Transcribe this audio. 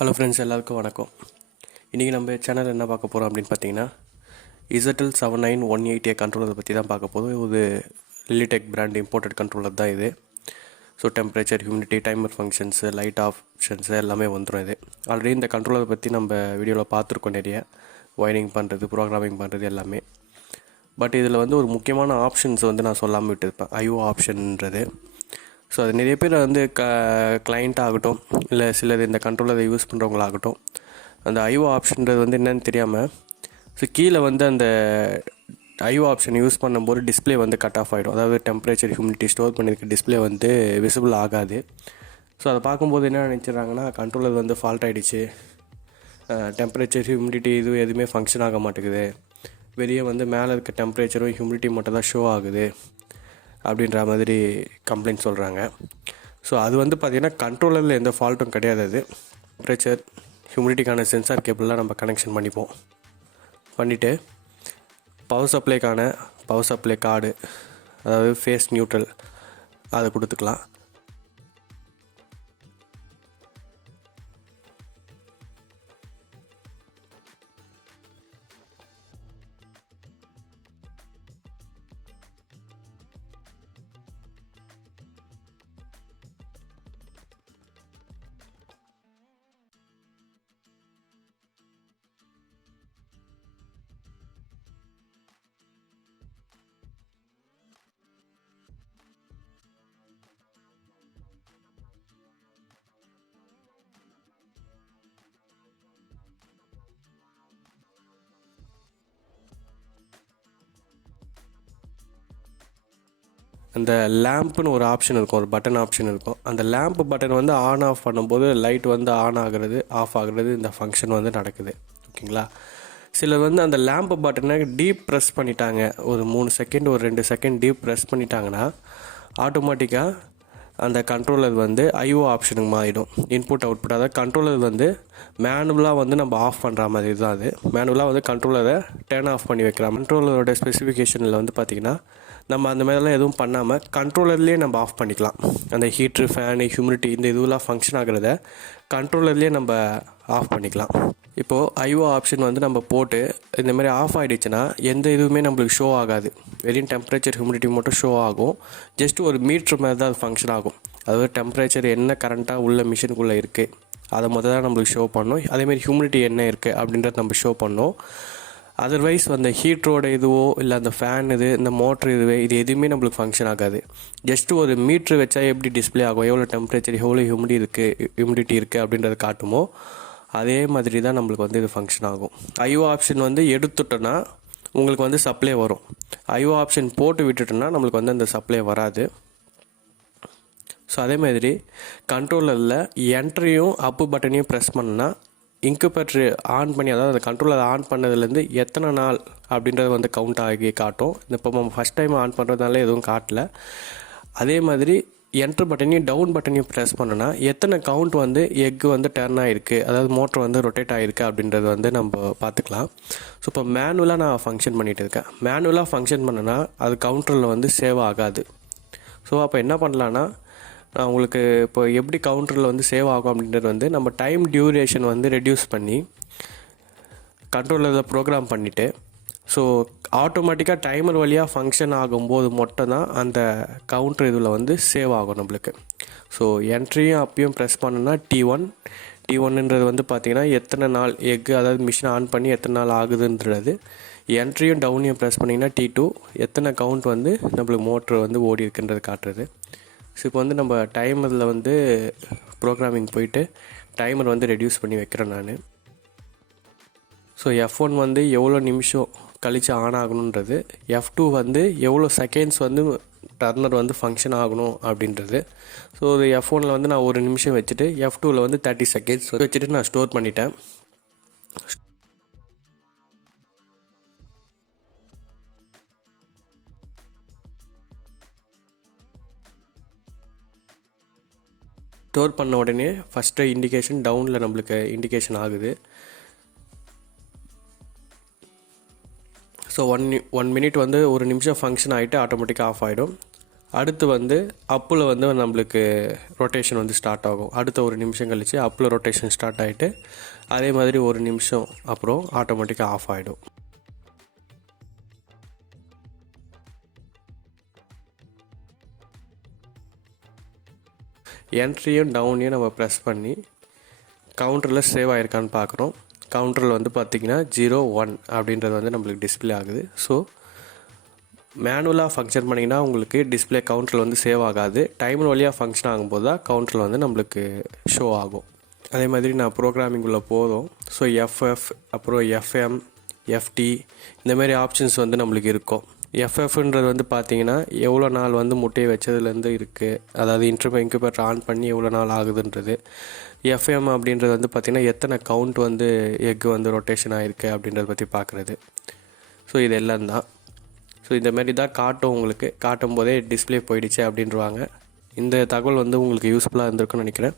Hello friends, எல்லாருக்கும் வணக்கம். இன்றைக்கி நம்ம சேனல் என்ன பார்க்க போகிறோம் அப்படின்னு பார்த்தீங்கன்னா, இசட்டல் 7918A கண்ட்ரோலரை பற்றி தான் பார்க்க போதும். இது லிலிடெக் பிராண்ட் இம்போர்ட்டட் கண்ட்ரோலர் தான் இது. So temperature, humidity, timer functions, light options எல்லாமே வந்துடும். இது ஆல்ரெடி இந்த கண்ட்ரோலரை பற்றி நம்ம வீடியோவில் பார்த்துருக்கோம். நிறைய ஒயரிங் பண்ணுறது, ப்ரோக்ராமிங் பண்ணுறது எல்லாமே. பட் இதில் ஒரு முக்கியமான ஆப்ஷன்ஸ் நான் சொல்லாமல் விட்டுருப்பேன், ஐஓ ஆப்ஷன்ன்றது. ஸோ அது நிறைய பேர் கிளைண்ட் ஆகட்டும், இல்லை சிலர் இந்த கண்ட்ரோலரை யூஸ் பண்ணுறவங்களாகட்டும், அந்த ஐஓ ஆப்ஷன்றது என்னென்னு தெரியாமல், ஸோ கீழே அந்த ஐஓ ஆப்ஷன் யூஸ் பண்ணும்போது டிஸ்பிளே கட் ஆஃப் ஆகிடும். அதாவது டெம்பரேச்சர், ஹியூமிடிட்டி ஸ்டோர் பண்ணியிருக்க டிஸ்பிளே விசிபிள் ஆகாது. ஸோ அதை பார்க்கும்போது என்ன நினச்சிட்றாங்கன்னா, கண்ட்ரோலர் ஃபால்ட் ஆகிடுச்சு, டெம்பரேச்சர், ஹியூமிடிட்டி எதுவுமே ஃபங்க்ஷன் ஆக மாட்டேங்குது, வெளியே மேலே இருக்க டெம்பரேச்சரும் ஹியூமிடிட்டி மட்டும் தான் ஷோ ஆகுது அப்படின்ற மாதிரி கம்ப்ளைண்ட் சொல்கிறாங்க. ஸோ அது பார்த்திங்கன்னா கண்ட்ரோலரில் எந்த ஃபால்ட்டும் கிடையாது. அது டெம்பரேச்சர், ஹியூமிடிட்டிக்கான சென்சார் கேபிள்லாம் நம்ம கனெக்ஷன் பண்ணிவிட்டு பவர் சப்ளை கார்டு, அதாவது ஃபேஸ் நியூட்ரல், அதை கொடுத்துக்கலாம். அந்த லேம்ப்புன்னு ஒரு ஆப்ஷன் இருக்கும், ஒரு பட்டன் ஆப்ஷன் இருக்கும். அந்த லேம்ப் பட்டன் ஆன் ஆஃப் பண்ணும்போது லைட் ஆன் ஆகிறது, ஆஃப் ஆகிறது, இந்த ஃபங்க்ஷன் நடக்குது. ஓகேங்களா? சிலர் அந்த லேம்ப் பட்டனை டீப் ப்ரெஸ் பண்ணிட்டாங்க, ஒரு 3 செகண்ட், ஒரு 2 செகண்ட் டீப் ப்ரெஸ் பண்ணிட்டாங்கன்னா ஆட்டோமேட்டிக்காக அந்த கண்ட்ரோலர் ஐஓ ஆப்ஷனுக்கு மாறிடும். இன்புட் அவுட்புட், அதாவது கண்ட்ரோலர் மேனுவலாக நம்ம ஆஃப் பண்ணுற மாதிரி தான். அது மேனுவலாக கண்ட்ரோலரை டர்ன் ஆஃப் பண்ணி வைக்கிறோம். கண்ட்ரோலரோட ஸ்பெசிஃபிகேஷனில் பார்த்திங்கன்னா, நம்ம அந்த மாதிரிலாம் எதுவும் பண்ணாமல் கண்ட்ரோலர்லேயே நம்ம ஆஃப் பண்ணிக்கலாம். அந்த ஹீட்ரு, ஃபேனு, ஹியூமிடிட்டி இந்த இதுவெலாம் ஃபங்க்ஷன் ஆகிறத கண்ட்ரோலர்லேயே நம்ம ஆஃப் பண்ணிக்கலாம். இப்போது ஐஓ ஆப்ஷன் நம்ம போட்டு இந்த மாதிரி ஆஃப் ஆகிடுச்சுன்னா எந்த இதுவுமே நம்மளுக்கு ஷோ ஆகாது. வெறும் டெம்பரேச்சர், ஹியூமிடிட்டி மட்டும் ஷோ ஆகும். ஜஸ்ட் ஒரு மீட்ரு மாதிரி தான் அது ஃபங்க்ஷன் ஆகும். அதாவது டெம்பரேச்சர் என்ன கரண்ட்டாக உள்ள மிஷினுக்குள்ளே இருக்குது அதை மொதல் தான் நம்மளுக்கு ஷோ பண்ணோம். அதேமாதிரி ஹியூமிடிட்டி என்ன இருக்குது அப்படின்றத நம்ம ஷோ பண்ணோம். அதர்வைஸ் ஹீட்ரோட இதுவோ இல்லை அந்த ஃபேன் இந்த மோட்ரு இது எதுவுமே நம்மளுக்கு ஃபங்க்ஷன் ஆகாது. ஜஸ்ட்டு ஒரு மீட்ரு வச்சா எப்படி டிஸ்பிளே ஆகும், எவ்வளோ டெம்பரேச்சர், எவ்வளோ ஹியூமிடிட்டி இருக்குது அப்படின்றத காட்டுமோ அதே மாதிரி தான் நம்மளுக்கு இது ஃபங்க்ஷன் ஆகும். ஐஓ ஆப்ஷன் எடுத்துட்டோன்னா உங்களுக்கு சப்ளை வரும். ஐஓ ஆப்ஷன் போட்டு விட்டுட்டோன்னா நம்மளுக்கு அந்த சப்ளை வராது. ஸோ அதே மாதிரி கண்ட்ரோலரில் என்ட்ரியும் அப்பு பட்டனையும் ப்ரெஸ் பண்ணால் இன்குபேட்டர் ஆன் பண்ணி, அதாவது அந்த கண்ட்ரோலர் ஆன் பண்ணதுலேருந்து எத்தனை நாள் அப்படின்றது கவுண்ட் ஆகி காட்டும். இப்போ நம்ம ஃபஸ்ட் டைம் ஆன் பண்ணுறதுனால எதுவும் காட்டல. அதே மாதிரி என்ட்ரு பட்டனையும் டவுன் பட்டனையும் ப்ரெஸ் பண்ணோன்னா எத்தனை கவுண்ட் எக்கு டர்ன் ஆகிருக்கு, அதாவது மோட்ரு ரொட்டேட் ஆகிருக்கு அப்படின்றது நம்ம பார்த்துக்கலாம். ஸோ இப்போ மேனுவலாக நான் ஃபங்க்ஷன் பண்ணிகிட்டு இருக்கேன். மேனுவலாக ஃபங்க்ஷன் பண்ணேன்னா அது கவுண்டரில் சேவ் ஆகாது. ஸோ அப்போ என்ன பண்ணலான்னா, நான் உங்களுக்கு இப்போ எப்படி கவுண்டரில் சேவ் ஆகும் அப்படின்றது நம்ம டைம் டியூரேஷன் ரெடியூஸ் பண்ணி கண்ட்ரோலரில் ப்ரோக்ராம் பண்ணிவிட்டு, ஸோ ஆட்டோமேட்டிக்காக டைமர் வழியாக ஃபங்க்ஷன் ஆகும்போது மட்டும்தான் அந்த கவுண்டர் இதில் சேவ் ஆகும் நம்மளுக்கு. ஸோ என்ட்ரியும் அப்பயும் ப்ரெஸ் பண்ணோன்னா T1ன்றது பார்த்திங்கன்னா எத்தனை நாள் எக்கு, அதாவது மிஷின் ஆன் பண்ணி எத்தனை நாள் ஆகுதுன்றது. என்ட்ரியும் டவுனையும் ப்ரெஸ் பண்ணிங்கன்னா T2 எத்தனை கவுண்ட் நம்மளுக்கு மோட்ரு ஓடி இருக்குன்றது காட்டுறது. ஸோ இப்போ நம்ம டைமரில் ப்ரோக்ராமிங் போயிட்டு டைமர் ரெடியூஸ் பண்ணி வைக்கிறேன் நான். ஸோ F1 எவ்வளோ நிமிஷம் கழித்து ஆன் ஆகணுன்றது, F2 எவ்வளோ செகண்ட்ஸ் டர்னர் ஃபங்க்ஷன் ஆகணும் அப்படின்றது. ஸோ இது F1ல் நான் 1 நிமிஷம் வச்சுட்டு F2ல் 30 செகண்ட்ஸ் வச்சுட்டு நான் ஸ்டோர் பண்ணிட்டேன். ஸ்டோர் பண்ண உடனே ஃபஸ்ட்டு இண்டிகேஷன் டவுனில் நம்மளுக்கு இண்டிகேஷன் ஆகுது. ஸோ 1 மினிட் 1 நிமிஷம் ஃபங்க்ஷன் ஆகிட்டு ஆட்டோமேட்டிக்காக ஆஃப் ஆகிடும். அடுத்து வந்து அப்பில் வந்து நம்மளுக்கு ரொட்டேஷன் வந்து ஸ்டார்ட் ஆகும். அடுத்த ஒரு நிமிஷம் கழித்து அப்பில் ரொட்டேஷன் ஸ்டார்ட் ஆகிட்டு அதே மாதிரி ஒரு நிமிஷம் அப்புறம் ஆட்டோமேட்டிக்காக ஆஃப் ஆகிடும். என்ட்ரியும் டவுனையும் நம்ம ப்ரெஸ் பண்ணி கவுண்டரில் சேவ் ஆகிருக்கான்னு பார்க்குறோம். கவுண்டரில் வந்து பார்த்திங்கன்னா 01 அப்படின்றது வந்து நம்மளுக்கு டிஸ்பிளே ஆகுது. ஸோ மேனுவலாக ஃபங்க்ஷன் பண்ணிங்கன்னா உங்களுக்கு டிஸ்பிளே கவுண்டரில் வந்து சேவ் ஆகாது. டைமர் வழியாக ஃபங்க்ஷன் ஆகும்போது தான் கவுண்டரில் வந்து நம்மளுக்கு ஷோ ஆகும். அதே மாதிரி நான் ப்ரோக்ராமிங் உள்ள போதும். ஸோ எஃப்எஃப் அப்புறம் எஃப்எம் எஃப்டி இந்த மாதிரி ஆப்ஷன்ஸ் வந்து நம்மளுக்கு இருக்கும். எஃப்எஃப்ன்றது வந்து பார்த்திங்கன்னா எவ்வளோ நாள் வந்து முட்டையை வச்சதுலேருந்து இருக்குது, அதாவது இன்குபேட்டர் ஆன் பண்ணி எவ்வளோ நாள் ஆகுதுன்றது. எஃப்எம் அப்படின்றது வந்து பார்த்திங்கன்னா எத்தனை கவுண்ட் வந்து எக்கு வந்து ரொட்டேஷன் ஆகிருக்கு அப்படின்றத பற்றி பார்க்குறது. ஸோ இது எல்லாம் தான். ஸோ இந்த மாதிரி தான் காட்டும். உங்களுக்கு காட்டும் போதே டிஸ்பிளே போயிடுச்சு அப்படின்றவாங்க. இந்த தகவல் வந்து உங்களுக்கு யூஸ்ஃபுல்லாக இருந்திருக்குன்னு நினைக்கிறேன்.